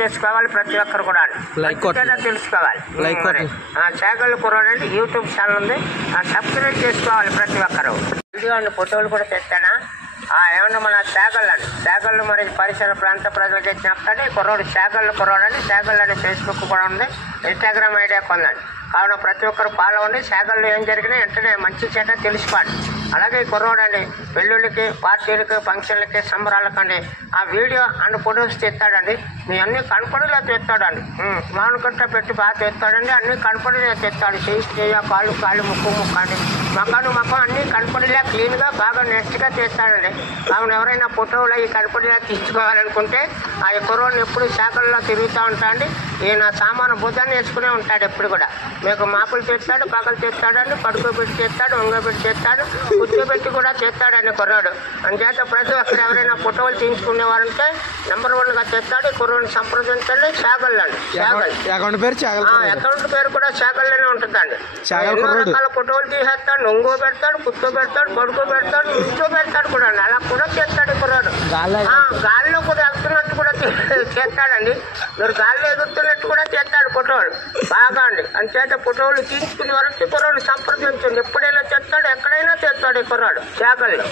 చేసుకోవాలి ప్రతి ఒక్కరు కూడా తెలుసుకోవాలి. చాగళ్ళు కుర్రాడు అంటే యూట్యూబ్ ఛానల్ ఉంది, సబ్స్క్రైబ్ చేసుకోవాలి ప్రతి ఒక్కరు. వీడియో అండి ఫోటోలు కూడా తెచ్చానా ఏమన్నా మన చాగళ్ళు మరి పరిసర ప్రాంత ప్రజలకు చెప్తాడు. కుర్రాడు కుర్రాడు అని చాగళ్ళు అని ఫేస్బుక్ కూడా ఉంది, ఇన్స్టాగ్రామ్ ఐడియా కొందండి. కావున ప్రతి ఒక్కరు ఫాలో అవ్వండి. శాఖల్లో ఏం జరిగినా వెంటనే మంచి చెడ్డ తెలుసుకోండి. అలాగే కుర్రోడు అండి పెళ్ళిళ్ళకి, పార్టీలకి, ఫంక్షన్లకి, సంబరాలకండి ఆ వీడియో అండ్ ఫొటోస్ తెస్తాడండి. మీ అన్ని కనపడిలా తెస్తాడండి. మానుకట్ట పెట్టి బాగా తెస్తాడండి. అన్ని కనపడిలా తెస్తాడు. చేయ కాళ్ళు ముక్కు అండి, మకాను అన్ని కనపడిలా క్లీన్గా బాగా నెట్గా తెస్తాడండి. కావున ఎవరైనా ఫోటోలు అవి కనపడిలా తీసుకోవాలనుకుంటే ఆ కుర్రోడిని ఎప్పుడు శాఖల్లో తిరుగుతూ ఉంటాడండి. ఈయన సామాను భుజాన్ని వేసుకునే ఉంటాడు ఎప్పుడు కూడా. మీకు మాపులు తెస్తాడు, పగలు తెస్తాడండి, పడుకోబెట్టి చేస్తాడు, వంగబెట్టి చేస్తాడు, కూర్చోబెట్టి కూడా చేస్తాడండి కుర్రాడు. అంచేత ప్రతి ఒక్కరు ఎవరైనా ఫోటోలు తీయించుకునే వారంటే నెంబర్ 1గా తెస్తాడు. కుర్రోడిని సంప్రదించండి. అకౌంట్ పేరు కూడా శాఖల్లోనే ఉంటుందండి. ఎన్నో రకాల ఫోటోలు తీసేస్తాడు, నొంగో పెడతాడు, కూర్చోబెడతాడు, పడుకోబెడతాడు, కూర్చోబెడతాడు కూడా. అలా కూడా చేస్తాడు కుర్రాడు. గాల్లో కూడా వెళ్తున్నట్టు కూడా చేస్తాడండి. మీరు గాల్లో ఎగురుతున్నట్టు కూడా చేస్తాడు ఫోటోలు బాగా అండి. అంచేత ఫోటోలు తీసుకునే వరకు కుర్రాడు సంప్రదించండి. ఎప్పుడైనా చేస్తాడు, ఎక్కడైనా చేస్తాడు ఈ కుర్రాడు శాఖల్లో.